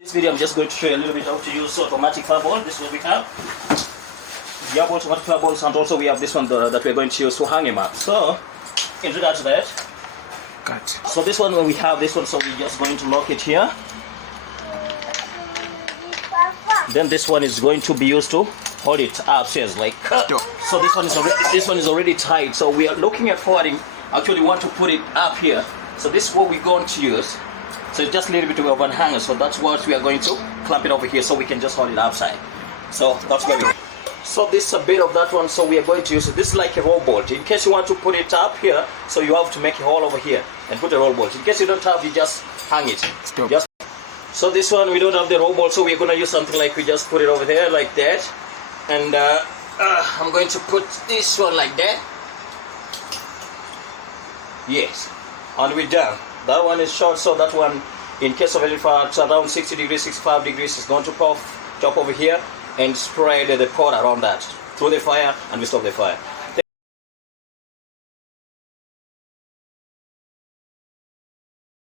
This video I'm just going to show you a little bit how to use automatic fireball. This is what we have. We have automatic fireballs, and also we have this one that we're going to use to hang him up. So, in regard to that, Gotcha. so this one, when we have this one, so we're just going to lock it here. Then this one is going to be used to hold it upstairs, like so. This one is already tied. So we are looking at forwarding. Actually, want to put it up here. So this is what we're going to use. So it's just a little bit of an hanger. So that's what we are going to clamp it over here, so we can just hold it outside. So that's where we go. So this is a bit of that one. So we are going to use it. This is like a roll bolt. In case you want to put it up here, so you have to make a hole over here and put a roll bolt. In case you don't have, you just hang it. Just so this one, we don't have the roll bolt, so we're going to use something like we just put it over there like that. And I'm going to put this one like that. Yes, and we're done. That one is short, so that one, in case of elephant, it's around 60 degrees, 65 degrees, is going to pop over here and spread the pot around that through the fire, and we stop the fire.